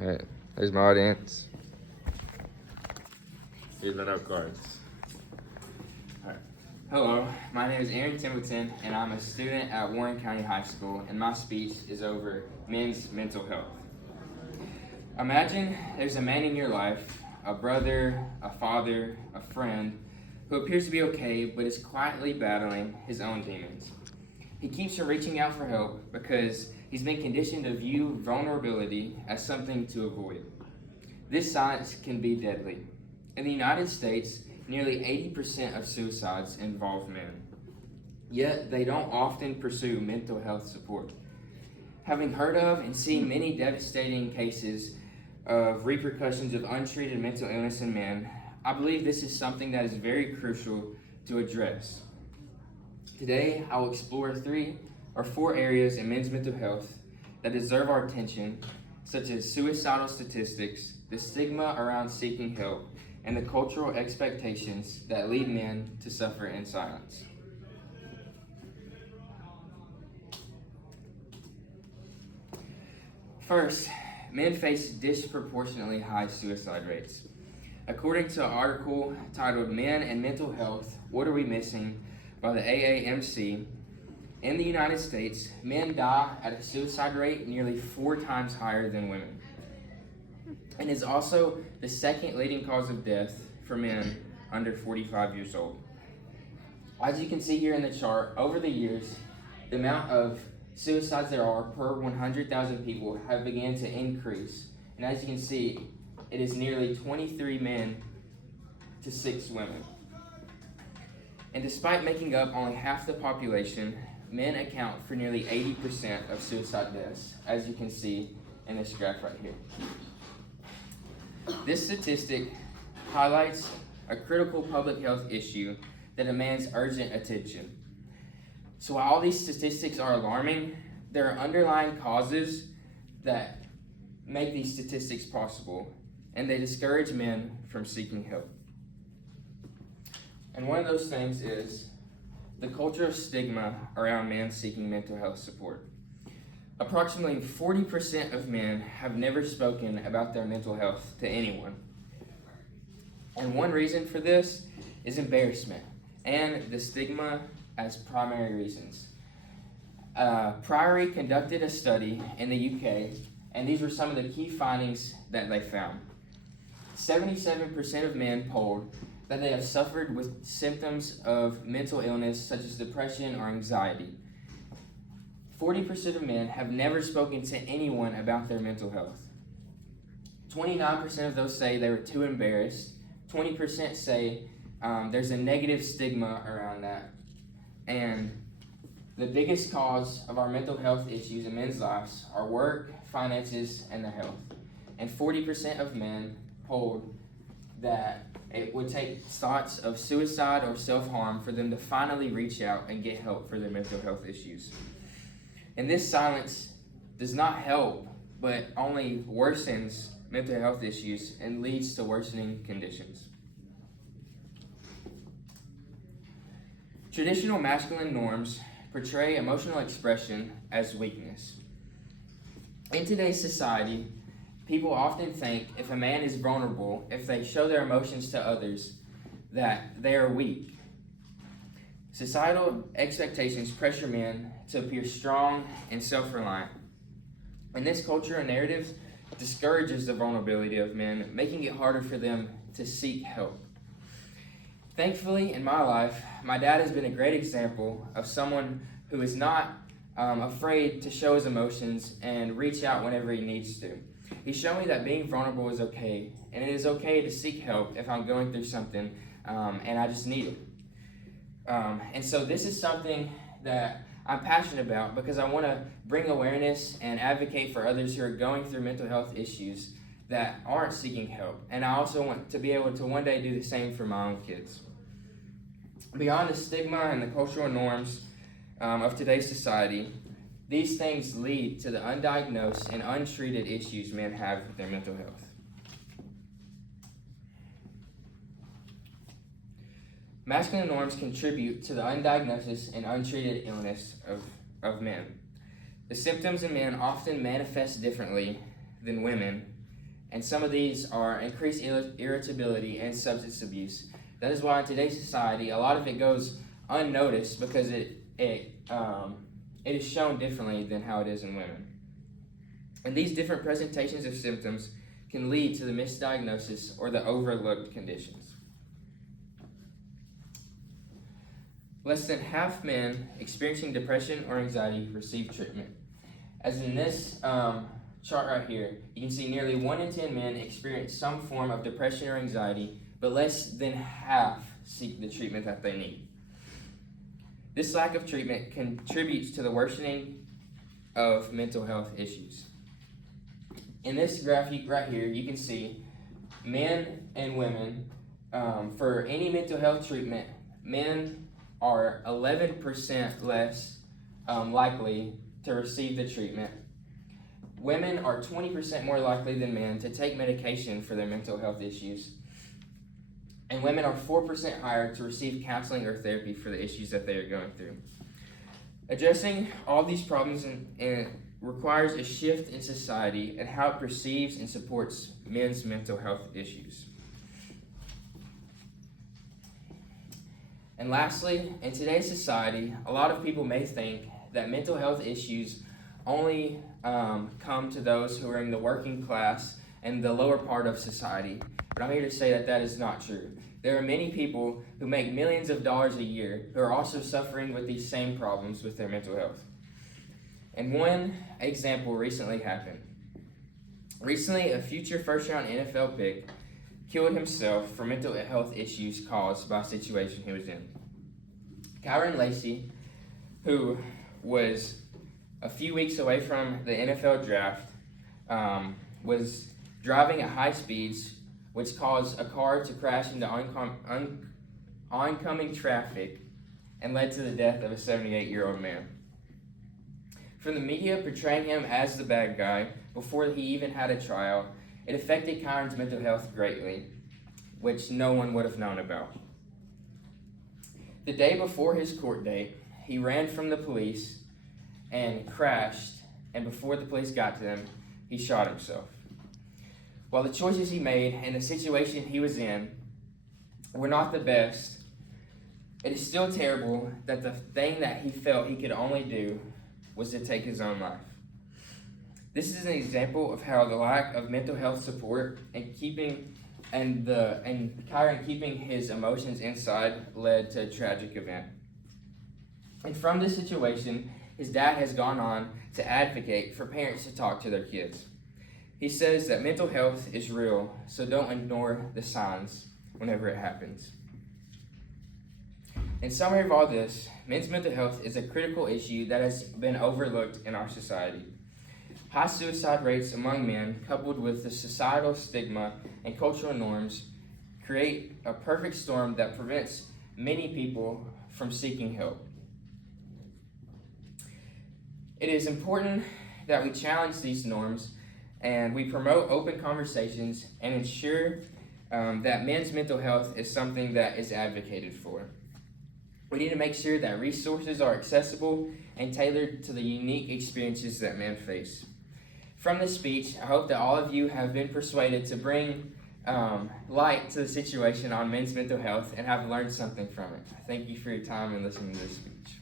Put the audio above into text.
All right, there's my audience. Here's my note cards. All right. Hello, my name is Templeton, and I'm a student at Warren County High School, and my speech is over men's mental health. Imagine there's a man in your life, a brother, a father, a friend, who appears to be okay, but is quietly battling his own demons. He keeps from reaching out for help because he's been conditioned to view vulnerability as something to avoid. This silence can be deadly. In the United States, nearly 80% of suicides involve men. Yet, they don't often pursue mental health support. Having heard of and seen many devastating cases of repercussions of untreated mental illness in men, I believe this is something that is very crucial to address. Today, I will explore 3 or 4 areas in men's mental health that deserve our attention, such as suicidal statistics, the stigma around seeking help, and the cultural expectations that lead men to suffer in silence. First, men face disproportionately high suicide rates. According to an article titled Men and Mental Health, What Are We Missing? By the AAMC, in the United States, men die at a suicide rate nearly 4 times higher than women, and is also the second leading cause of death for men under 45 years old. As you can see here in the chart, over the years, the amount of suicides there are per 100,000 people have begun to increase, and as you can see, it is nearly 23 men to 6 women. And despite making up only half the population, men account for nearly 80% of suicide deaths, as you can see in this graph right here. This statistic highlights a critical public health issue that demands urgent attention. So while all these statistics are alarming, there are underlying causes that make these statistics possible, and they discourage men from seeking help. And one of those things is the culture of stigma around men seeking mental health support. Approximately 40% of men have never spoken about their mental health to anyone. And one reason for this is embarrassment and the stigma as primary reasons. Priory conducted a study in the UK, and these were some of the key findings that they found. 77% of men polled that they have suffered with symptoms of mental illness such as depression or anxiety. 40% of men have never spoken to anyone about their mental health. 29% of those say they were too embarrassed. 20% say there's a negative stigma around that. And the biggest cause of our mental health issues in men's lives are work, finances, and their health. And 40% of men polled that it would take thoughts of suicide or self-harm for them to finally reach out and get help for their mental health issues. And this silence does not help, but only worsens mental health issues and leads to worsening conditions. Traditional masculine norms portray emotional expression as weakness. In today's society, people often think if a man is vulnerable, if they show their emotions to others, that they are weak. Societal expectations pressure men to appear strong and self-reliant. And this culture and narrative discourages the vulnerability of men, making it harder for them to seek help. Thankfully, in my life, my dad has been a great example of someone who is not afraid to show his emotions and reach out whenever he needs to. He showed me that being vulnerable is okay, and it is okay to seek help if I'm going through something and I just need it. And so this is something that I'm passionate about because I want to bring awareness and advocate for others who are going through mental health issues that aren't seeking help. And I also want to be able to one day do the same for my own kids. Beyond the stigma and the cultural norms of today's society, these things lead to the undiagnosed and untreated issues men have with their mental health. Masculine norms contribute to the undiagnosed and untreated illness of men. The symptoms in men often manifest differently than women, and some of these are increased irritability and substance abuse. That is why in today's society, a lot of it goes unnoticed because it is shown differently than how it is in women. And these different presentations of symptoms can lead to the misdiagnosis or the overlooked conditions. Less than half men experiencing depression or anxiety receive treatment. As in this chart right here, you can see nearly 1 in 10 men experience some form of depression or anxiety, but less than half seek the treatment that they need. This lack of treatment contributes to the worsening of mental health issues. In this graphic right here, you can see men and women, for any mental health treatment, men are 11% less likely to receive the treatment. Women are 20% more likely than men to take medication for their mental health issues. And women are 4% higher to receive counseling or therapy for the issues that they are going through. Addressing all these problems requires a shift in society and how it perceives and supports men's mental health issues. And lastly, in today's society, a lot of people may think that mental health issues only come to those who are in the working class and the lower part of society. But I'm here to say that that is not true. There are many people who make millions of dollars a year who are also suffering with these same problems with their mental health. And one example recently happened. Recently, a future first-round NFL pick killed himself for mental health issues caused by a situation he was in. Kyron Lacey, who was a few weeks away from the NFL draft, was driving at high speeds, which caused a car to crash into oncoming traffic and led to the death of a 78-year-old man. From the media portraying him as the bad guy before he even had a trial, it affected Kyron's mental health greatly, which no one would have known about. The day before his court date, he ran from the police and crashed, and before the police got to him, he shot himself. While the choices he made and the situation he was in were not the best, it is still terrible that the thing that he felt he could only do was to take his own life. This is an example of how the lack of mental health support and Kyron keeping his emotions inside led to a tragic event. And from this situation, his dad has gone on to advocate for parents to talk to their kids. He says that mental health is real, so don't ignore the signs whenever it happens. In summary of all this, men's mental health is a critical issue that has been overlooked in our society. High suicide rates among men, coupled with the societal stigma and cultural norms, create a perfect storm that prevents many people from seeking help. It is important that we challenge these norms and we promote open conversations and ensure that men's mental health is something that is advocated for. We need to make sure that resources are accessible and tailored to the unique experiences that men face. From this speech, I hope that all of you have been persuaded to bring light to the situation on men's mental health and have learned something from it. Thank you for your time and listening to this speech.